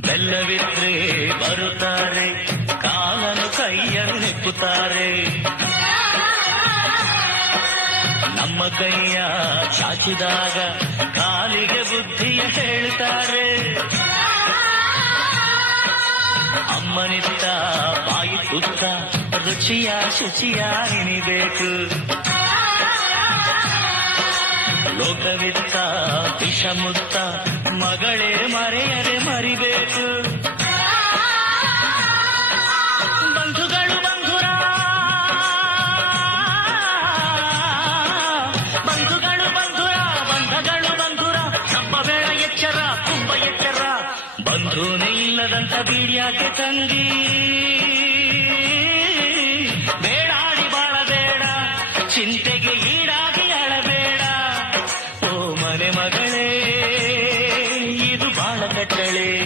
ಬೆಲ್ಲವಿದ್ರೆ ಬರುತ್ತಾರೆ, ಕಾಲನು ಕೈಯನ್ನು ನೆಕ್ಕುತ್ತಾರೆ. ನಮ್ಮ ಕೈಯ ಚಾಚಿದಾಗ ಕಾಲಿಗೆ ಬುದ್ಧಿಯ ಹೇಳ್ತಾರೆ. ಅಮ್ಮನಿತ್ತ ಬಾಯಿ ತುತ್ತ ರುಚಿಯ ಶುಚಿಯ ನೆನಿಬೇಕು. ಲೋಕವಿತ್ತ ವಿಷಮುತ್ತ ಮಗಳೇ ಮರೆಯರೆ ಮರಿಬೇಕು. ಬಂಧುಗಳು ಬಂಧುರ, ಬಂಧುಗಳು ಬಂಧುರ, ಬಂಧಗಳು ಬಂಧುರ, ನಮ್ಮ ಬೇಡ ಎಚ್ಚರ ತುಂಬ ಎಚ್ಚರ. ಬಂಧುನೇ ಇಲ್ಲದಂತ ಬೀಡ್ಯಾಕೆ ತಂಗಿ.